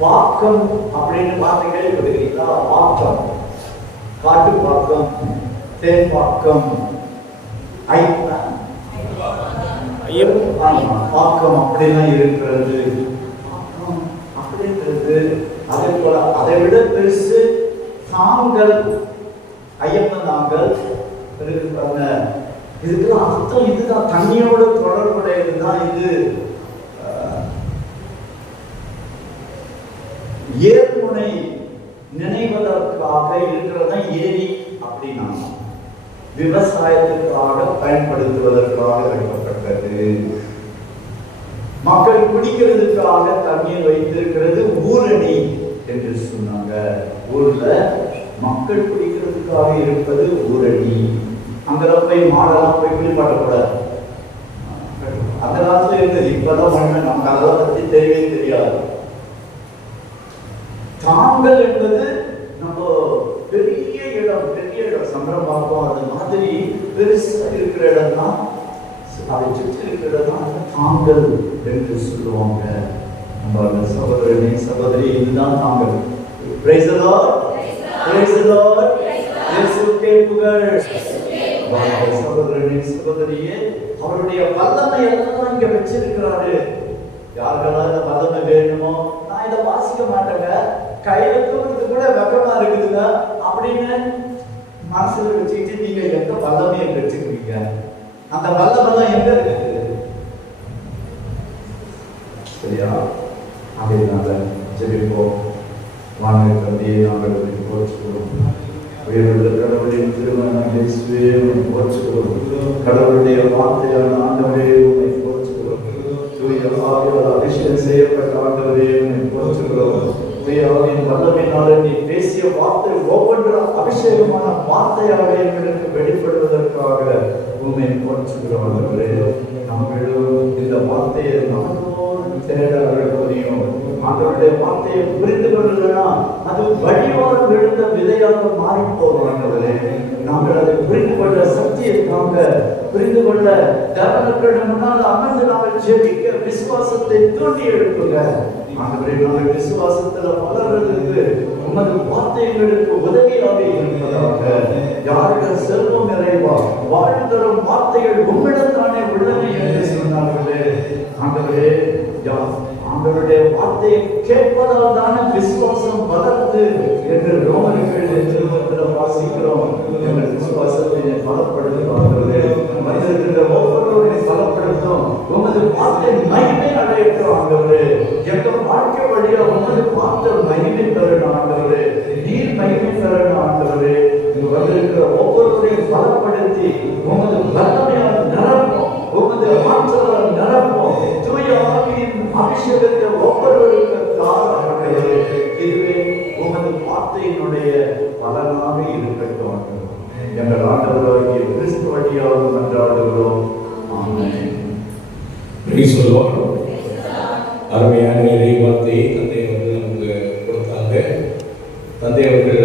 பாக்கம் அப்படின்னு வார்த்தை கேள்விப்பட்டிருக்கீங்களா? பாக்கம், காட்டு பாக்கம், தேன் பாக்கம், பாக்கம் அப்படிலாம் இருக்கிறது. அப்படின்றது அதே போல அதை விட பெருசு தாங்கள், ஐயப்பன் தாங்கள் இருக்காங்க. இதுக்கெல்லாம் அர்த்தம் இதுதான், தண்ணியோட தொடர்புடையதுதான் இது. ஏர்முனை நினைவதற்காக இருக்கிறதா ஏரி அப்படின்னா விவசாயத்திற்காக பயன்படுத்துவதற்காக வைக்கப்பட்டது. மக்கள் குடிக்கிறதுக்காக தண்ணீர் வைத்திருக்கிறது ஊரணி என்று சொன்னாங்க. ஊர்ல மக்கள் குடிக்கிறதுக்காக இருப்பது ஊரணி. அங்கெல்லாம் போய் மாடெல்லாம் போய் குளிப்பாட்டக்கூடாது. அந்த காலத்துல இருந்தது, இப்பதான் ஒண்ணு நமக்கு அதெல்லாம் பத்தி தெரியவே தெரியாது. தாங்கள் என்பது நம்ம பெரிய இடம், பெரிய இடம் சம்பரம் பார்ப்போம். அது மாதிரி பெருசா இருக்கிற இடம் தான், அதை சுற்றி இருக்கிற இடம் தான் தாங்கள் என்று சொல்லுவாங்க. நம்ம சகோதரனே சகோதரி, இதுதான் தாங்கள். Praise the Lord, praise the Lord, இயேசுவுக்கே புகழ். சகோதரனே சகோதரியே, அவருடைய வல்லமை எல்லாம் இங்க வச்சிருக்கிறாரு. யாருக்கெல்லாம் இந்த வல்லமை வேணுமோ, நான் இதை வாசிக்க மாட்டேங்க, கையில தூக்குறது கூட வெக்கமா இருக்குதுங்க அப்படின்னு மனசுல வச்சுக்கிட்டு நீங்க எந்த வல்லமையை வச்சுக்கிறீங்க? அந்த வல்லமெல்லாம் எங்க இருக்குது? சரியா? அதனால ஜெபிப்போம். வாங்க தம்பியை நாங்கள் போற்றுகிறோம். உயர்வுள்ள கடவுளின் திருமணம் இயேசுவே உம்மை போற்றுகிறோம். கடவுளுடைய வார்த்தையான ஆண்டவரே உம்மை போற்றுகிறோம். தூய ஆவியால் அபிஷேகம் செய்யப்பட்ட ஆண்டவரே உம்மை போற்றுகிறோம். தூயாவின் வல்லமையினாலே நீ பேசிய வார்த்தை ஒவ்வொன்றும் அபிஷேகமான வார்த்தையாக எங்களுக்கு வெளிப்படுவதற்காக உம்மை போற்றுகிறோம். ஆண்டவரே, நம்மளும் இந்த வார்த்தையை நமக்கு தேட முடியும். ஆண்டவருடைய வார்த்தையை புரிந்து கொள்ளலன்னா அது வழியோடு விழுந்த விதையாக மாறி போகும். ஆண்டவரே, நாங்கள் அதை புரிந்து கொள்ள சக்தியை தாங்க, புரிந்து கொள்ள தேவனுக்கு முன்னால் அமர்ந்து நாங்கள் ஜெபிக்க விசுவாசத்தை தூண்டி எழுப்புங்க. ஆண்டவரே, நாங்கள் விசுவாசத்துல வளர்றதுக்கு உமது வார்த்தைகளுக்கு உதவியாக இருப்பதாக. யார்கள் செல்வம் நிறைவா வாழ்ந்தரும் வார்த்தைகள் உம்மிடத்தானே உள்ளன என்று சொன்னார்களே. ஆண்டவரே, ஆண்டவருடைய வார்த்தையை கேட்பதால் தானே விசுவாசம் வளர்ந்து என்று ரோமர்கள் திருமணத்தில் வாசிக்கிறோம். எங்கள் விசுவாசத்தை பலப்படுத்துவார்களே, வந்திருக்கிற ஒவ்வொருவரை பலப்படுத்தும். உமது வார்த்தை மகிமை அடையட்டும் ஆண்டவரே. எங்கள் வாழ்க்கை வழியா உமது வார்த்தை மகிமை பெறணும் ஆண்டவரே. நீர் மகிமை பெறணும் ஆண்டவரே. இங்கு வந்திருக்கிற ஒவ்வொருவரையும் பலப்படுத்தி உமது வல்லமையால் நிரப்போம், உமது ஆற்றலால் நிரப்போம். தூய ஆவியின் அபிஷேகத்தை ஒவ்வொருவருக்கு தாராளமாக இதுவே உமது வார்த்தையினுடைய பலனாக இருக்கட்டும். எங்கள் ஆண்டவராகிய கிறிஸ்து வழியாக மன்றாடுகிறோம். ஆமென். அருமையான இறை வார்த்தையை தந்தை அவர்கள் நமக்கு கொடுத்தாங்க. தந்தை அவர்கள்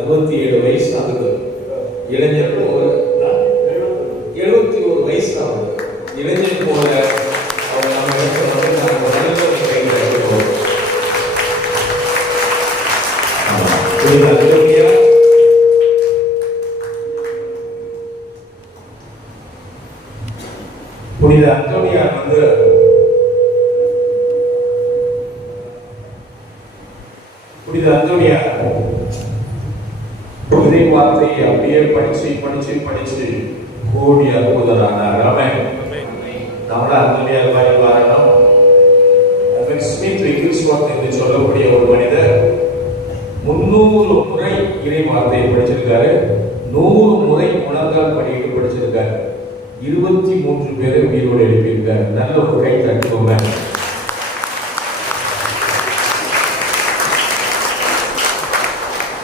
67 வயசு ஆகுது. இளைஞர் போல 71 வயசு ஆகுது. இளைஞர் போல அவர் நம்ம புனித அந்தோனியார் வந்து இறை வார்த்தையை அப்படியே படிச்சு கோடி அற்புதரானார். நம்மள அந்தோனியார் மாதிரி வரணும். ஸ்மித் விகில்ஸ்வர்த் என்று சொல்லக்கூடிய ஒரு மனிதர் 300 முறை இறை வார்த்தையை படிச்சிருக்காரு. 100 முறை முழங்கால் படிட்டு படிச்சிருக்காரு. 23 பேரை உயிரோடு எழுப்பியிருக்காரு. நல்ல ஒரு கை தட்டுவோங்க.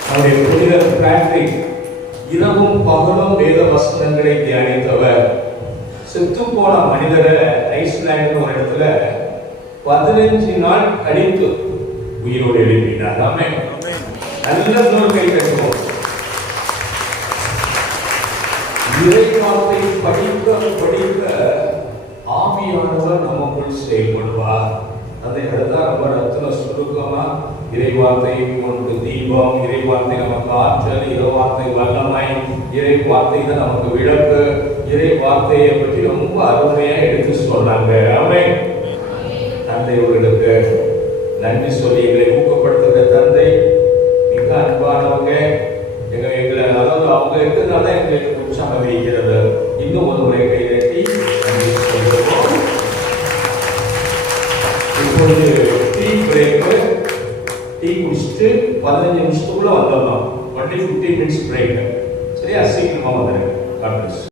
அவருடைய புனிதர் பிராட்ரிக் இரவும் பகலும் வேத வசனங்களை தியானித்தவர். செத்து போன மனிதரை ஐஸ்லாண்ட் ஒரு இடத்துல 15 நாள் கழித்து உயிரோடு எழுப்பினார். நல்ல கை கட்டுவோம். இறை வார்த்தை படிக்க ஆவியானவர் நமக்குள் செயல்படுவார். அதை அடுத்தான் ரொம்ப ரத்தின சுருக்கமா இறைவார்த்தை நமக்கு தீபம், இறைவார்த்தை நமக்கு ஆற்றல், இறைவார்த்தை வல்லமை, இறைவார்த்தை தான் நமக்கு விளக்கு, இறைவார்த்தையை பற்றி ரொம்ப அருமையா எடுத்து சொன்னாங்க. ஆமென். தந்தை அவர்களுக்கு நன்றி சொல்லி எங்களை ஊக்கப்படுத்துகிற தந்தை மிக அன்பானவங்க. எங்களை அதாவது அவங்க இருக்கிறதுனால எங்களுக்கு உற்சாகம் வைக்கிறது. இன்னும் ஒரு முறை கைதட்டி நன்றி சொல்லுவோம். இப்பொழுது டீ பிரேக்கு, டீ குடிச்சிட்டு 15 நிமிஷத்துக்குள்ள வந்துடணும். 15 minutes பிரேக். சரியா? சீக்கிரமா வந்துடுங்க. God bless.